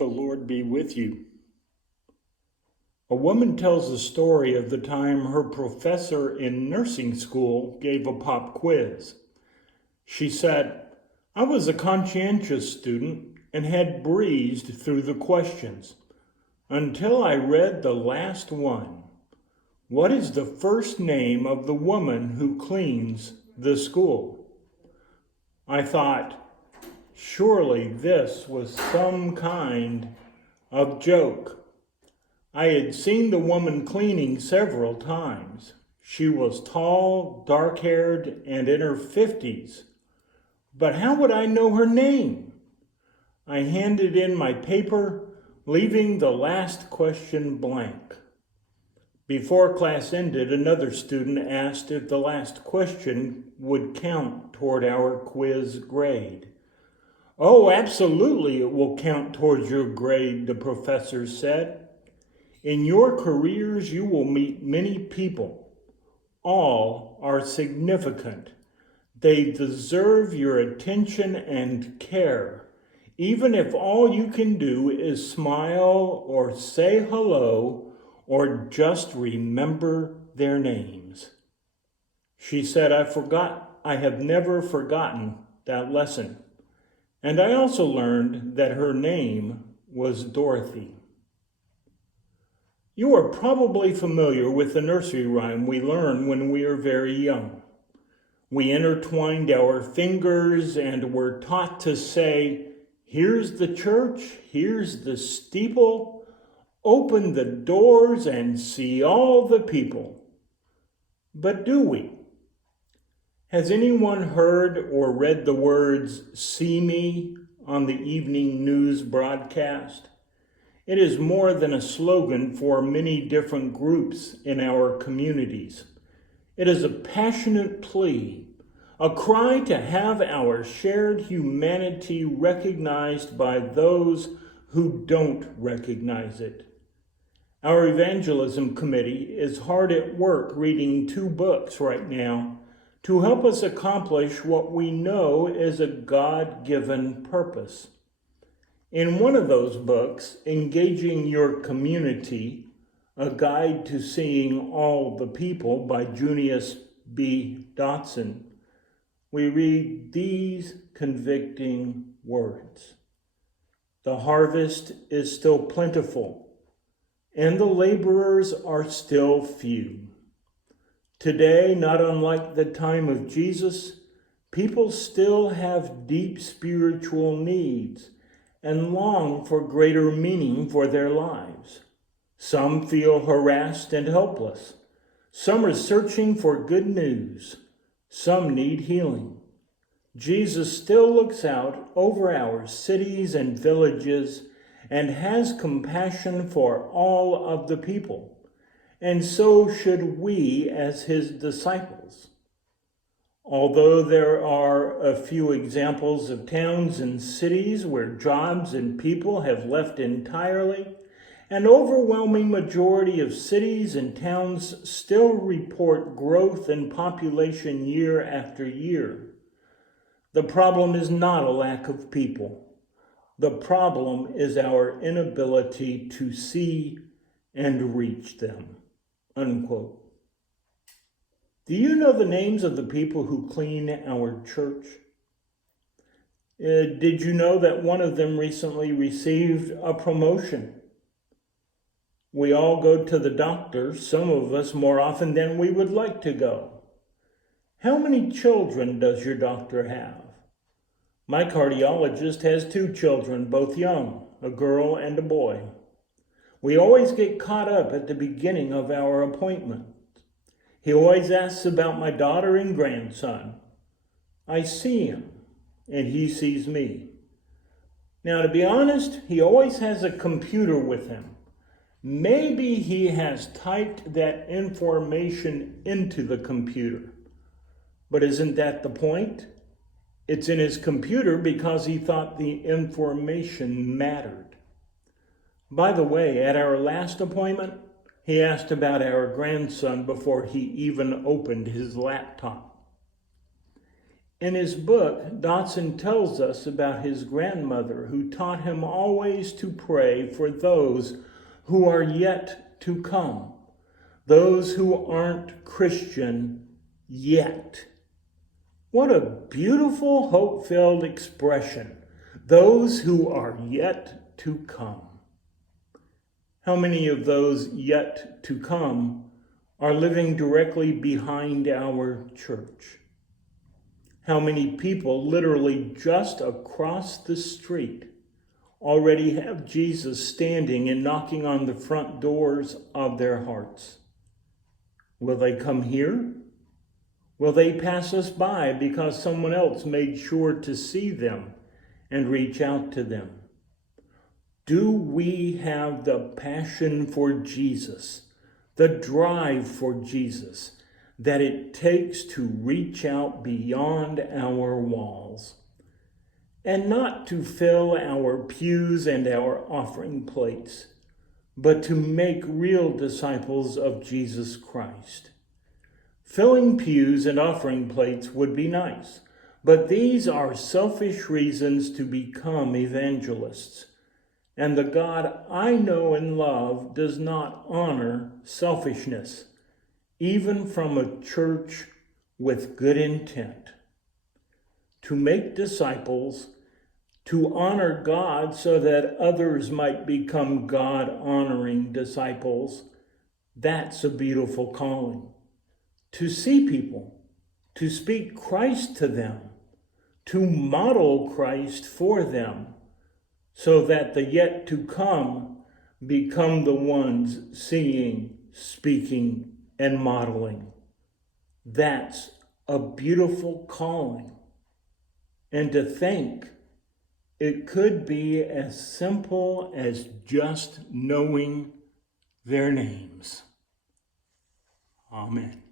The Lord be with you. A woman tells the story of the time her professor in nursing school gave a pop quiz. She said, "I was a conscientious student and had breezed through the questions until I read the last one. What is the first name of the woman who cleans the school?" I thought, surely this was some kind of joke. I had seen the woman cleaning several times. She was tall, dark-haired, and in her 50s. But how would I know her name? I handed in my paper, leaving the last question blank. Before class ended, another student asked if the last question would count toward our quiz grade. "Oh, absolutely it will count towards your grade," the professor said. "In your careers, you will meet many people. All are significant. They deserve your attention and care, even if all you can do is smile or say hello or just remember their names." She said, I have never forgotten that lesson. And I also learned that her name was Dorothy. You are probably familiar with the nursery rhyme we learn when we are very young. We intertwined our fingers and were taught to say, "Here's the church, here's the steeple, open the doors and see all the people." But do we? Has anyone heard or read the words "see me" on the evening news broadcast? It is more than a slogan for many different groups in our communities. It is a passionate plea, a cry to have our shared humanity recognized by those who don't recognize it. Our evangelism committee is hard at work reading 2 books right now to help us accomplish what we know is a God-given purpose. In one of those books, Engaging Your Community, A Guide to Seeing All the People by Junius B. Dotson, we read these convicting words. "The harvest is still plentiful, and the laborers are still few. Today, not unlike the time of Jesus, people still have deep spiritual needs and long for greater meaning for their lives. Some feel harassed and helpless. Some are searching for good news. Some need healing. Jesus still looks out over our cities and villages and has compassion for all of the people. And so should we as his disciples. Although there are a few examples of towns and cities where jobs and people have left entirely, an overwhelming majority of cities and towns still report growth in population year after year. The problem is not a lack of people. The problem is our inability to see and reach them." Unquote. Do you know the names of the people who clean our church? Did you know that one of them recently received a promotion? We all go to the doctor, some of us more often than we would like to go. How many children does your doctor have? My cardiologist has 2 children, both young, a girl and a boy. We always get caught up at the beginning of our appointment. He always asks about my daughter and grandson. I see him, and he sees me. Now, to be honest, he always has a computer with him. Maybe he has typed that information into the computer. But isn't that the point? It's in his computer because he thought the information mattered. By the way, at our last appointment, he asked about our grandson before he even opened his laptop. In his book, Dotson tells us about his grandmother who taught him always to pray for those who are yet to come, those who aren't Christian yet. What a beautiful, hope-filled expression. Those who are yet to come. How many of those yet to come are living directly behind our church? How many people literally just across the street already have Jesus standing and knocking on the front doors of their hearts? Will they come here? Will they pass us by because someone else made sure to see them and reach out to them? Do we have the passion for Jesus, the drive for Jesus, that it takes to reach out beyond our walls, and not to fill our pews and our offering plates, but to make real disciples of Jesus Christ? Filling pews and offering plates would be nice, but these are selfish reasons to become evangelists. And the God I know and love does not honor selfishness, even from a church with good intent. To make disciples, to honor God so that others might become God-honoring disciples, that's a beautiful calling. To see people, to speak Christ to them, to model Christ for them, so that the yet to come become the ones seeing, speaking, and modeling. That's a beautiful calling. And to think it could be as simple as just knowing their names. Amen.